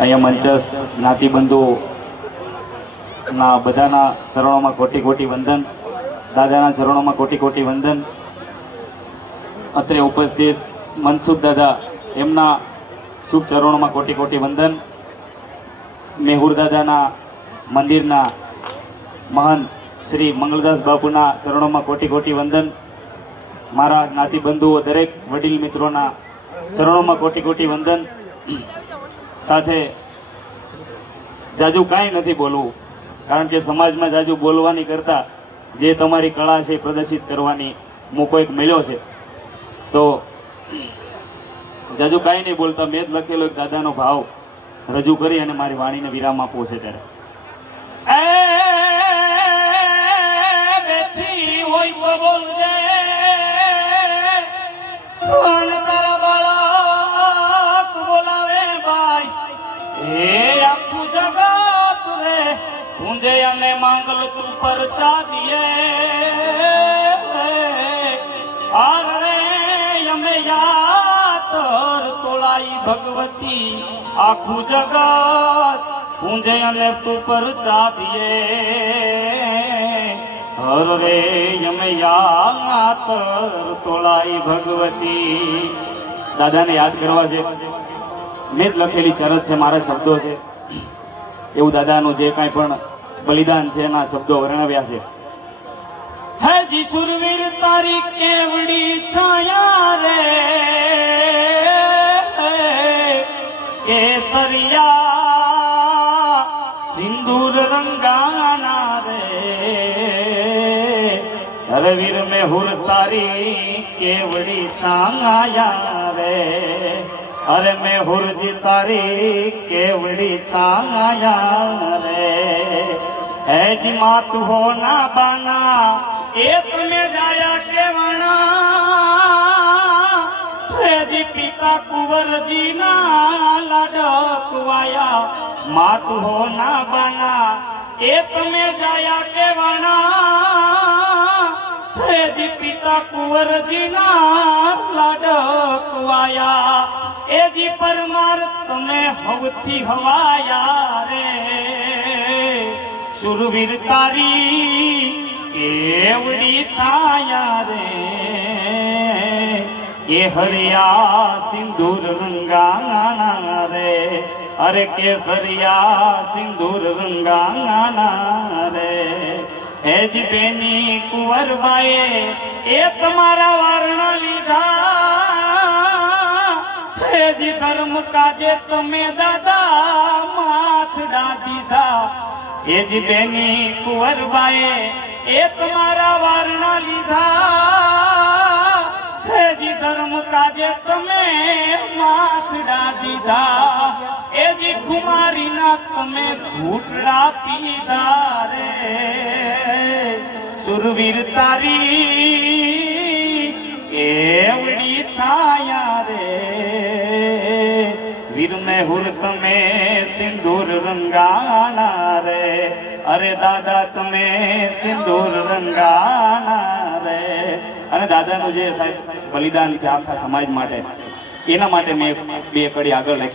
અહીંયા મંચસ્થ જ્ઞાતિબંધુના બધાના ચરણોમાં કોટી કોટી વંદન, દાદાના ચરણોમાં કોટી કોટી વંદન. અત્રે ઉપસ્થિત મનસુખ દાદા એમના શુભ ચરણોમાં કોટી કોટી વંદન. મેહુર દાદાના મંદિરના મહંત શ્રી મંગલદાસ બાપુના ચરણોમાં કોટી કોટી વંદન. મારા જ્ઞાતિબંધુઓ દરેક વડીલ મિત્રોના ચરણોમાં કોટી કોટી વંદન. સાથે જાજુ કાંઈ નથી બોલવું, કારણ કે સમાજમાં જાજુ બોલવાની કરતાં જે તમારી કળા છે પ્રદર્શિત કરવાની મોકો એક મળ્યો છે, તો જાજુ કાંઈ નહીં બોલતા મેં જ લખેલો એક દાદાનો ભાવ રજૂ કરી અને મારી વાણીને વિરામ આપવો છે. ત્યારે પૂંજે અને માંગલ તું પરચા દિયે અરે અમે યાતર તોળાઈ ભગવતી આખું જગત પૂંજે અને તું પરચા દિયે અરે અમે યાતર તોળાઈ ભગવતી. દાદાને યાદ કરવા છે, મેં જ લખેલી ચરત છે, મારા શબ્દો છે. એવું દાદાનું જે કાંઈ પણ બલિદાન છે એના શબ્દો વર્ણવ્યા છે. હજી સુરવીર તારી કેવડી છાયા રે કેસરિયા સિંદૂર રંગાના રે રવીર મેં હુર તારી કેવડી છાયા રે અરે મેં હુરજી તારી કેવડી છાયા રે હે જી માત હો ના બાના એ તમે જાયા કેવણા હે જી પિતા કુંવરજી ના લાડકવાયા માત હો ના બાના એ તમે જાયા કેવણા હે જી પિતા કુંવરજી ના લાડકવાયા એજી પરમાર તમે હવથી હવાયા રે સુરવીર તારી કેવડી છાયા રે એ હરિયા સિંદૂર રંગાના રે અરે કેસરિયા સિંદૂર રંગાના રે એજી બેની કુંવરબાએ એ તમારા વારણા લીધા જી ધર્મ કાજે તમે દાદા માથડા દીધા એ જી બેની કુંવરબાએ એ તમારા વારણા લીધા હે જી ધર્મ કાજે તમે માથડા દીધા એ જી કુમારીના તમે ઘૂંટડા પીધા રે સુરવીર તારી એવડી છાયા રે વીર મેં હુર તમે સિંદૂર રંગાના રે અરે દાદા તમે સિંદૂર રંગાના રે. અને દાદાનું જે સાહેબ બલિદાન છે આખા સમાજ માટે, એના માટે મેં બે કડી આગળ લખી.